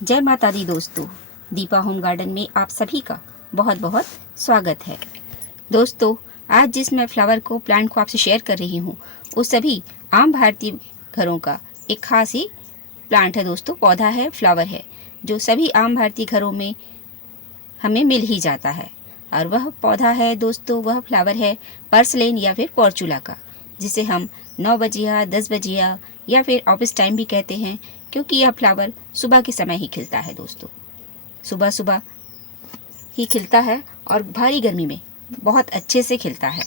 जय माता दी दोस्तों, दीपा होम गार्डन में आप सभी का बहुत बहुत स्वागत है। दोस्तों, आज जिस मैं फ्लावर को प्लांट को आपसे शेयर कर रही हूँ वो सभी आम भारतीय घरों का एक खास ही प्लांट है दोस्तों, पौधा है, फ्लावर है, जो सभी आम भारतीय घरों में हमें मिल ही जाता है। और वह पौधा है दोस्तों, वह फ्लावर है पर्सलेन या फिर पोर्चुला का, जिसे हम 9 बजिया, 10 बजिया या फिर ऑफिस टाइम भी कहते हैं, क्योंकि यह फ्लावर सुबह के समय ही खिलता है दोस्तों। सुबह सुबह ही खिलता है और भारी गर्मी में बहुत अच्छे से खिलता है।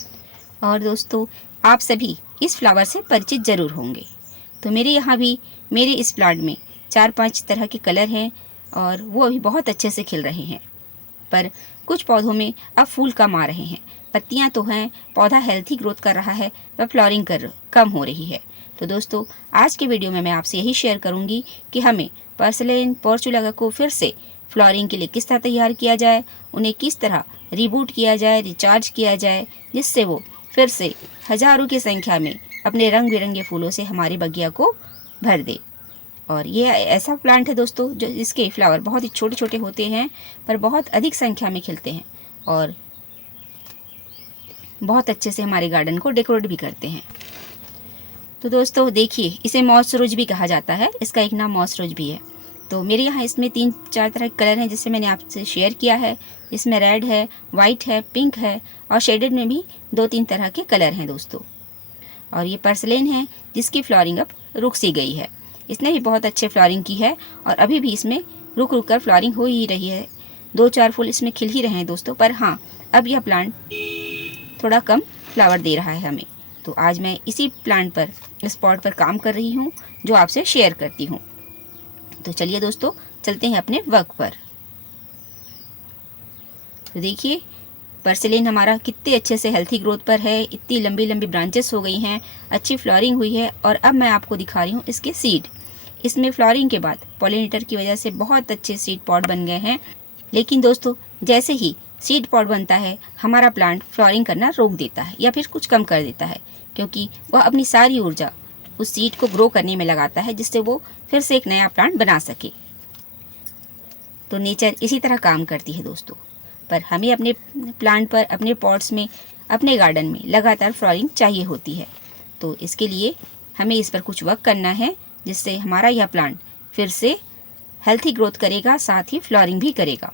और दोस्तों, आप सभी इस फ्लावर से परिचित ज़रूर होंगे। तो मेरे यहाँ भी मेरे इस प्लांट में 4-5 तरह के कलर हैं और वो अभी बहुत अच्छे से खिल रहे हैं। पर कुछ पौधों में अब फूल कम आ रहे हैं, पत्तियाँ तो हैं, पौधा हेल्थी ग्रोथ कर रहा है, वह फ्लॉरिंग कम हो रही है। तो दोस्तों, आज के वीडियो में मैं आपसे यही शेयर करूंगी कि हमें पर्सलेन पोर्चुला को फिर से फ्लॉरिंग के लिए किस तरह तैयार किया जाए, उन्हें किस तरह रिबूट किया जाए, रिचार्ज किया जाए, जिससे वो फिर से हजारों की संख्या में अपने रंग बिरंगे फूलों से हमारे बगिया को भर दे। और ये ऐसा प्लांट है दोस्तों जो इसके फ्लावर बहुत ही छोटे छोटे होते हैं पर बहुत अधिक संख्या में खिलते हैं और बहुत अच्छे से हमारे गार्डन को डेकोरेट भी करते हैं। तो दोस्तों देखिए, इसे मॉस रोज भी कहा जाता है, इसका एक नाम मॉस रोज भी है। तो मेरे यहाँ इसमें 3-4 तरह के कलर हैं जिससे मैंने आपसे शेयर किया है। इसमें रेड है, वाइट है, पिंक है और शेडेड में भी 2-3 तरह के कलर हैं दोस्तों। और ये पर्सलेन है जिसकी फ्लॉरिंग अब रुक सी गई है। इसने भी बहुत अच्छे फ्लॉरिंग की है और अभी भी इसमें रुक रुक कर फ्लॉरिंग हो ही रही है। 2-4 फूल इसमें खिल ही रहे हैं दोस्तों, पर हाँ, अब यह प्लांट थोड़ा कम फ्लावर दे रहा है हमें। तो आज मैं इसी प्लांट पर, इस पॉट पर काम कर रही हूँ जो आपसे शेयर करती हूँ। तो चलिए दोस्तों, चलते हैं अपने वर्क पर। तो देखिए, पर्सलेन हमारा कितने अच्छे से हेल्थी ग्रोथ पर है, इतनी लंबी लंबी ब्रांचेस हो गई हैं, अच्छी फ्लॉरिंग हुई है। और अब मैं आपको दिखा रही हूँ इसके सीड। इसमें फ्लॉरिंग के बाद पॉलिनेटर की वजह से बहुत अच्छे सीड पॉट बन गए हैं। लेकिन दोस्तों, जैसे ही सीड पॉट बनता है, हमारा प्लांट फ्लॉरिंग करना रोक देता है या फिर कुछ कम कर देता है, क्योंकि वह अपनी सारी ऊर्जा उस सीड को ग्रो करने में लगाता है, जिससे वो फिर से एक नया प्लांट बना सके। तो नेचर इसी तरह काम करती है दोस्तों। पर हमें अपने प्लांट पर, अपने पॉट्स में, अपने गार्डन में लगातार फ्लॉरिंग चाहिए होती है। तो इसके लिए हमें इस पर कुछ वर्क करना है, जिससे हमारा यह प्लांट फिर से हेल्थी ग्रोथ करेगा, साथ ही फ्लॉरिंग भी करेगा।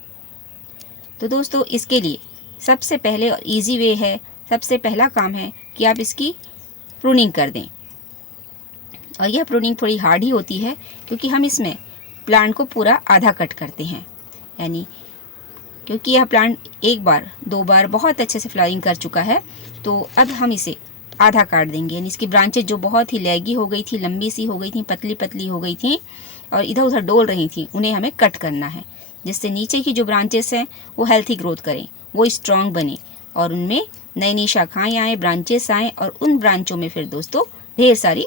तो दोस्तों, इसके लिए सबसे पहले और इजी वे है, सबसे पहला काम है कि आप इसकी प्रूनिंग कर दें। और यह प्रूनिंग थोड़ी हार्ड ही होती है, क्योंकि हम इसमें प्लांट को पूरा आधा कट करते हैं। यानी क्योंकि यह प्लांट 1 बार 2 बार बहुत अच्छे से फ्लावरिंग कर चुका है, तो अब हम इसे आधा काट देंगे। यानी इसकी ब्रांचेज जो बहुत ही लैगी हो गई थी, लंबी सी हो गई थी, पतली पतली हो गई थी और इधर उधर डोल रही थी, उन्हें हमें कट करना है, जिससे नीचे की जो ब्रांचेस हैं वो हेल्थी ग्रोथ करें, वो स्ट्रॉन्ग बने और उनमें नई नई शाखाएँ आएँ, ब्रांचेस आएँ और उन ब्रांचों में फिर दोस्तों ढेर सारी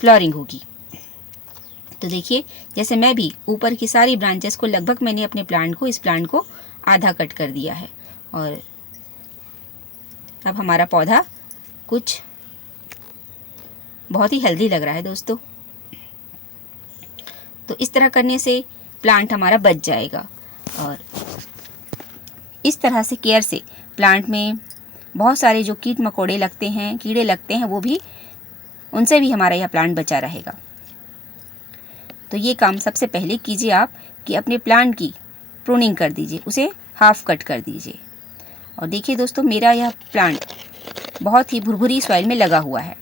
फ्लॉरिंग होगी। तो देखिए, जैसे मैं भी ऊपर की सारी ब्रांचेस को लगभग मैंने अपने प्लांट को, इस प्लांट को आधा कट कर दिया है। और अब हमारा पौधा कुछ बहुत ही हेल्दी लग रहा है दोस्तों। तो इस तरह करने से प्लांट हमारा बच जाएगा। और इस तरह से केयर से प्लांट में बहुत सारे जो कीट मकोड़े लगते हैं, कीड़े लगते हैं, वो भी, उनसे भी हमारा यह प्लांट बचा रहेगा। तो ये काम सबसे पहले कीजिए आप कि अपने प्लांट की प्रूनिंग कर दीजिए, उसे हाफ कट कर दीजिए। और देखिए दोस्तों, मेरा यह प्लांट बहुत ही भुरभुरी सॉइल में लगा हुआ है।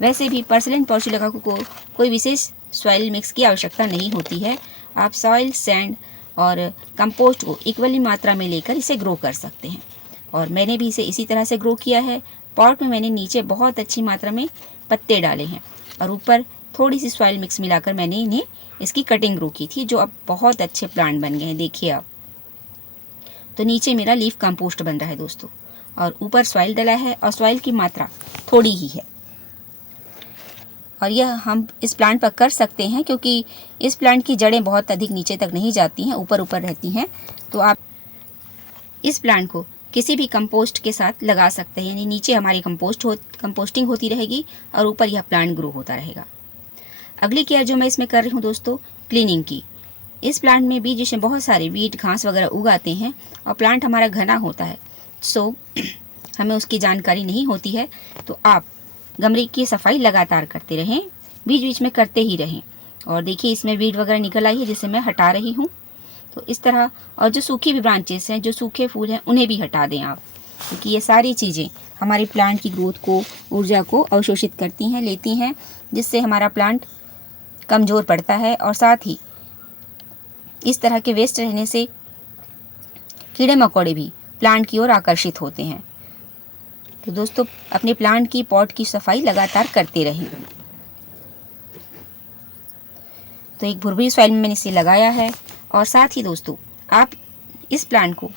वैसे भी पर्सलेन पोर्चुला को कोई विशेष सॉइल मिक्स की आवश्यकता नहीं होती है। आप सॉइल, सैंड और कंपोस्ट को इक्वली मात्रा में लेकर इसे ग्रो कर सकते हैं। और मैंने भी इसे इसी तरह से ग्रो किया है। पॉट में मैंने नीचे बहुत अच्छी मात्रा में पत्ते डाले हैं और ऊपर थोड़ी सी सॉइल मिक्स मिलाकर मैंने इन्हें, इसकी कटिंग ग्रो की थी, जो अब बहुत अच्छे प्लांट बन गए हैं। देखिए आप, तो नीचे मेरा लीफ कंपोस्ट बन रहा है दोस्तों, और ऊपर सॉइल डला है और सॉइल की मात्रा थोड़ी ही है। और यह हम इस प्लांट पर कर सकते हैं क्योंकि इस प्लांट की जड़ें बहुत अधिक नीचे तक नहीं जाती हैं, ऊपर ऊपर रहती हैं। तो आप इस प्लांट को किसी भी कंपोस्ट के साथ लगा सकते हैं। यानी नीचे हमारी कंपोस्टिंग होती रहेगी और ऊपर यह प्लांट ग्रो होता रहेगा। अगली केयर जो मैं इसमें कर रही हूँ दोस्तों, क्लीनिंग की। इस प्लांट में बीच बीच में बहुत सारे वीट घास वगैरह उगाते हैं और प्लांट हमारा घना होता है, सो हमें उसकी जानकारी नहीं होती है। तो आप गमले की सफाई लगातार करते रहें, बीच बीच में करते ही रहें। और देखिए इसमें वीड वगैरह निकल आई है जिसे मैं हटा रही हूँ। तो इस तरह, और जो सूखी भी ब्रांचेस हैं, जो सूखे फूल हैं, उन्हें भी हटा दें आप, क्योंकि ये सारी चीज़ें हमारी प्लांट की ग्रोथ को, ऊर्जा को अवशोषित करती हैं, लेती हैं, जिससे हमारा प्लांट कमज़ोर पड़ता है। और साथ ही इस तरह के वेस्ट रहने से कीड़े मकोड़े भी प्लांट की ओर आकर्षित होते हैं। तो दोस्तों अपने प्लांट की पॉट की सफाई लगातार करते रहें। तो एक भुरभुरी सॉइल में मैंने इसे लगाया है। और साथ ही दोस्तों आप इस प्लांट को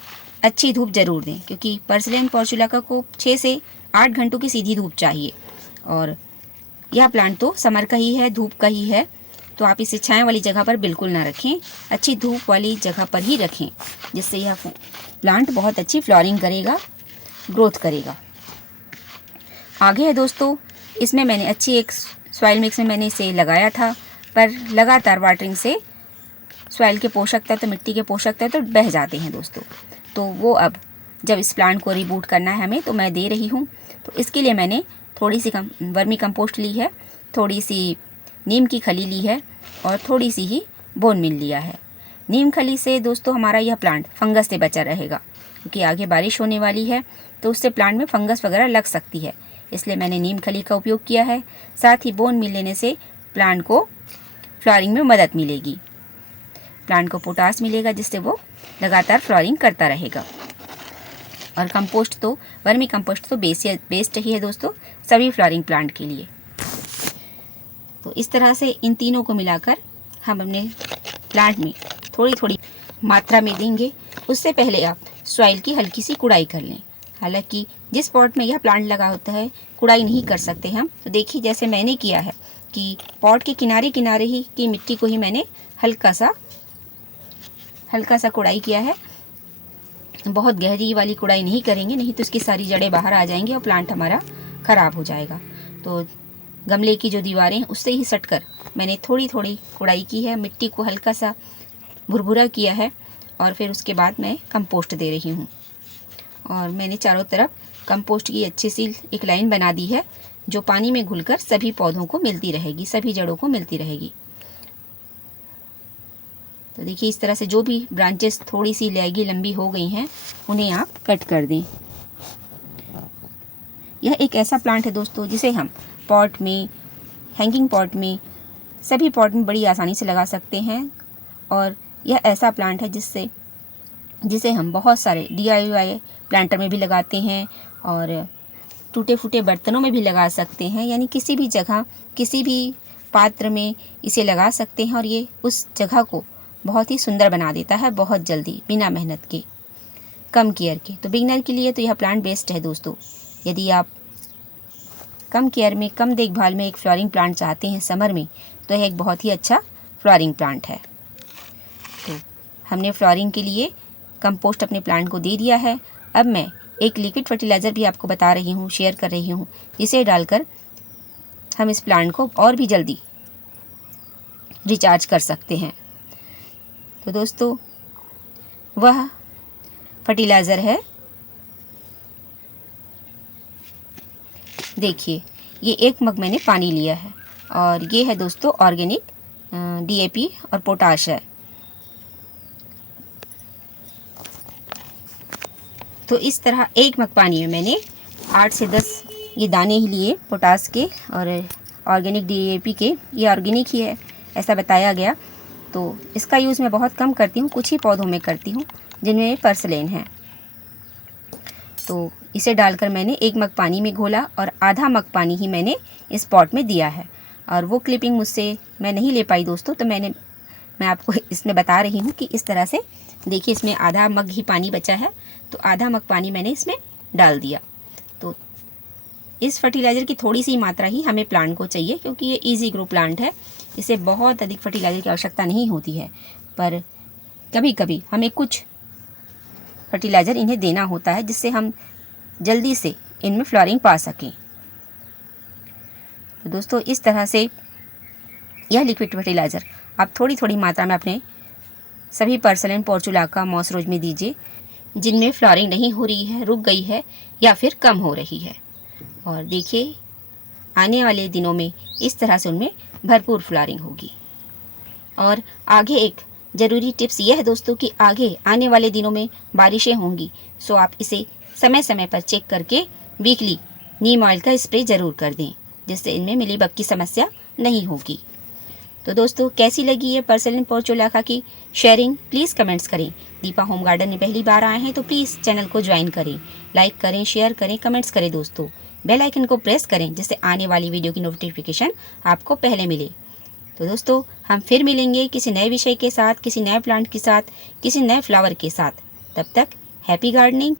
अच्छी धूप जरूर दें, क्योंकि पर्सिलेन पोर्चुलाका को 6 से 8 घंटों की सीधी धूप चाहिए। और यह प्लांट तो समर का ही है, धूप का ही है, तो आप इसे छाया वाली जगह पर बिल्कुल ना रखें, अच्छी धूप वाली जगह पर ही रखें, जिससे यह प्लांट बहुत अच्छी फ्लावरिंग करेगा, ग्रोथ करेगा। आगे है दोस्तों, इसमें मैंने अच्छी एक सॉइल मिक्स में मैंने इसे लगाया था, पर लगातार वाटरिंग से सॉइल के पोषक तत्व, मिट्टी के पोषक तत्व बह जाते हैं दोस्तों। तो वो अब जब इस प्लांट को रिबूट करना है हमें, तो मैं दे रही हूँ। तो इसके लिए मैंने थोड़ी सी वर्मी कंपोस्ट ली है, थोड़ी सी नीम की खली ली है और थोड़ी सी ही बोन मिल लिया है। नीम खली से दोस्तों हमारा यह प्लांट फंगस से बचा रहेगा, क्योंकि आगे बारिश होने वाली है, तो उससे प्लांट में फंगस वगैरह लग सकती है, इसलिए मैंने नीम खली का उपयोग किया है। साथ ही बोन मिल लेने से प्लांट को फ्लावरिंग में मदद मिलेगी, प्लांट को पोटास मिलेगा, जिससे वो लगातार फ्लावरिंग करता रहेगा। और कंपोस्ट तो, वर्मी कंपोस्ट तो बेस्ट ही है दोस्तों सभी फ्लावरिंग प्लांट के लिए। तो इस तरह से इन तीनों को मिलाकर हम अपने प्लांट में थोड़ी थोड़ी मात्रा में देंगे। उससे पहले आप सॉइल की हल्की सी कुड़ाई कर लें। हालांकि जिस पॉट में यह प्लांट लगा होता है कुड़ाई नहीं कर सकते हम, तो देखिए जैसे मैंने किया है कि पॉट के किनारे किनारे ही की मिट्टी को ही मैंने हल्का सा कुड़ाई किया है। बहुत गहरी वाली कुड़ाई नहीं करेंगे, नहीं तो इसकी सारी जड़ें बाहर आ जाएंगी और प्लांट हमारा ख़राब हो जाएगा। तो गमले की जो दीवारें हैं उससे ही सटकर मैंने थोड़ी थोड़ी कुड़ाई की है, मिट्टी को हल्का सा भुरभुरा किया है, और फिर उसके बाद मैं कंपोस्ट दे रही हूँ। और मैंने चारों तरफ कंपोस्ट की अच्छी सी एक लाइन बना दी है, जो पानी में घुलकर सभी पौधों को मिलती रहेगी, सभी जड़ों को मिलती रहेगी। तो देखिए इस तरह से जो भी ब्रांचेस थोड़ी सी लेगी लंबी हो गई हैं, उन्हें आप कट कर दें। यह एक ऐसा प्लांट है दोस्तों जिसे हम पॉट में, हैंगिंग पॉट में, सभी पॉट में बड़ी आसानी से लगा सकते हैं। और यह ऐसा प्लांट है जिसे हम बहुत सारे DIY प्लांटर में भी लगाते हैं और टूटे फूटे बर्तनों में भी लगा सकते हैं, यानी किसी भी जगह, किसी भी पात्र में इसे लगा सकते हैं और ये उस जगह को बहुत ही सुंदर बना देता है, बहुत जल्दी, बिना मेहनत के, कम केयर के। तो बिगिनर के लिए तो यह प्लांट बेस्ट है दोस्तों। यदि आप कम केयर में, कम देखभाल में एक फ्लावरिंग प्लांट चाहते हैं समर में, तो यह एक बहुत ही अच्छा फ्लावरिंग प्लांट है। तो हमने फ्लावरिंग के लिए कंपोस्ट अपने प्लांट को दे दिया है। अब मैं एक लिक्विड फर्टिलाइज़र भी आपको बता रही हूँ, शेयर कर रही हूँ, जिसे डालकर हम इस प्लांट को और भी जल्दी रिचार्ज कर सकते हैं। तो दोस्तों वह फर्टिलाइज़र है, देखिए ये 1 मग मैंने पानी लिया है, और ये है दोस्तों ऑर्गेनिक DAP और पोटाश है। तो इस तरह 1 मग पानी में मैंने 8 से 10 ये दाने ही लिए पोटाश के और ऑर्गेनिक DAP के। ये ऑर्गेनिक ही है ऐसा बताया गया, तो इसका यूज़ मैं बहुत कम करती हूँ, कुछ ही पौधों में करती हूँ जिनमें पर्सिलेन है। तो इसे डालकर मैंने 1 मग पानी में घोला और आधा मग पानी ही मैंने इस पॉट में दिया है। और वो क्लिपिंग मुझसे मैं नहीं ले पाई दोस्तों, तो मैं आपको इसमें बता रही हूँ कि इस तरह से देखिए इसमें आधा मग ही पानी बचा है, तो आधा मग पानी मैंने इसमें डाल दिया। तो इस फर्टिलाइज़र की थोड़ी सी मात्रा ही हमें प्लांट को चाहिए, क्योंकि ये इजी ग्रो प्लांट है, इसे बहुत अधिक फर्टिलाइज़र की आवश्यकता नहीं होती है। पर कभी कभी हमें कुछ फर्टिलाइज़र इन्हें देना होता है, जिससे हम जल्दी से इनमें फ्लावरिंग पा सकें। तो दोस्तों इस तरह से यह लिक्विड फर्टिलाइज़र आप थोड़ी थोड़ी मात्रा में अपने सभी पर्सिलेन पोर्चुलाका मॉस रोज में दीजिए जिनमें फ्लावरिंग नहीं हो रही है, रुक गई है या फिर कम हो रही है। और देखिए आने वाले दिनों में इस तरह से उनमें भरपूर फ्लावरिंग होगी। और आगे एक ज़रूरी टिप्स यह है दोस्तों कि आगे आने वाले दिनों में बारिशें होंगी, सो आप इसे समय समय पर चेक करके वीकली नीम ऑयल का स्प्रे ज़रूर कर दें, जिससे इनमें मिलीबग की समस्या नहीं होगी। तो दोस्तों कैसी लगी ये पर्सिलेन पोर्चुलाका की शेयरिंग, प्लीज़ कमेंट्स करें। दीपा होम गार्डन में पहली बार आए हैं तो प्लीज़ चैनल को ज्वाइन करें, लाइक करें, शेयर करें, कमेंट्स करें दोस्तों। बेल आइकन को प्रेस करें जिससे आने वाली वीडियो की नोटिफिकेशन आपको पहले मिले। तो दोस्तों हम फिर मिलेंगे किसी नए विषय के साथ, किसी नए प्लांट के साथ, किसी नए फ्लावर के साथ। तब तक हैप्पी गार्डनिंग।